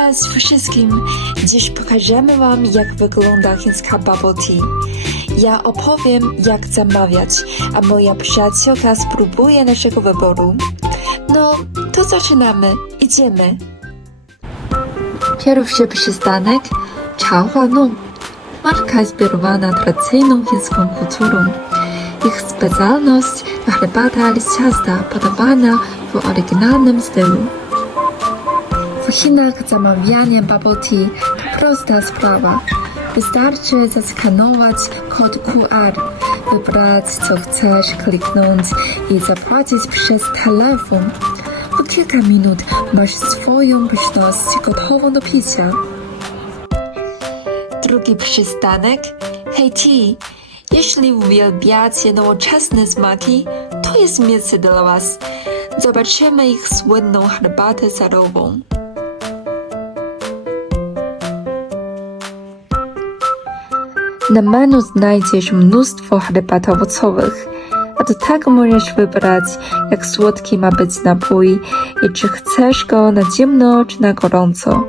Cześć wszystkim! Dziś pokażemy Wam, jak wygląda chińska bubble tea. Ja opowiem, jak zamawiać, a moja przyjaciółka spróbuje naszego wyboru. No, to zaczynamy. Idziemy. Pierwszy przystanek Chaohuanong. Marka inspirowana tradycyjną chińską kulturą. Ich specjalność to herbata liściasta podawana w oryginalnym stylu. W Chinach zamawianie bubble tea to prosta sprawa. Wystarczy zaskanować kod QR, wybrać co chcesz, kliknąć i zapłacić przez telefon. W kilka minut masz swoją pyszność gotową do picia. Drugi przystanek Haiti. Jeśli uwielbiacie nowoczesne smaki, to jest miejsce dla Was. Zobaczymy ich słynną herbatę zarową. Na menu znajdziesz mnóstwo herbat owocowych, a do tego możesz wybrać, jak słodki ma być napój i czy chcesz go na zimno czy na gorąco.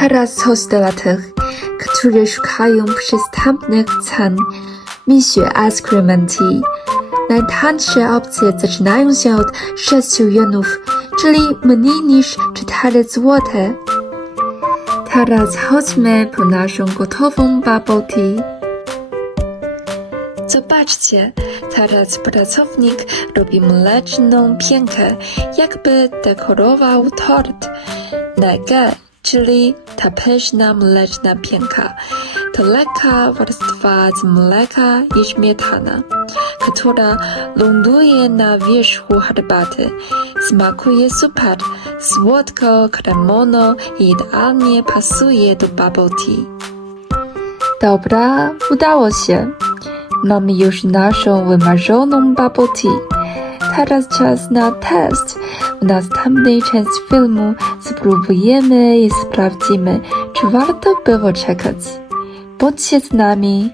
Teraz coś dla tych, którzy szukają przystępnych cen. Misiu Ice Cream and Tea. Najtańsze opcje zaczynają się od 6 jenów, czyli mniej niż 4 złote. Teraz chodźmy po naszą gotową bubble tea. Zobaczcie, teraz pracownik robi mleczną piękę, jakby dekorował tort. Nege, czyli ta pyszna mleczna pięka, to lekka warstwa z mleka i śmietana, która ląduje na wierzchu herbaty. Smakuje super, słodko, kremono i idealnie pasuje do bubble tea. Dobra, udało się. Mamy już naszą wymarzoną bubble tea. Teraz czas na test. W następnej części filmu spróbujemy i sprawdzimy, czy warto było czekać. Bądźcie z nami.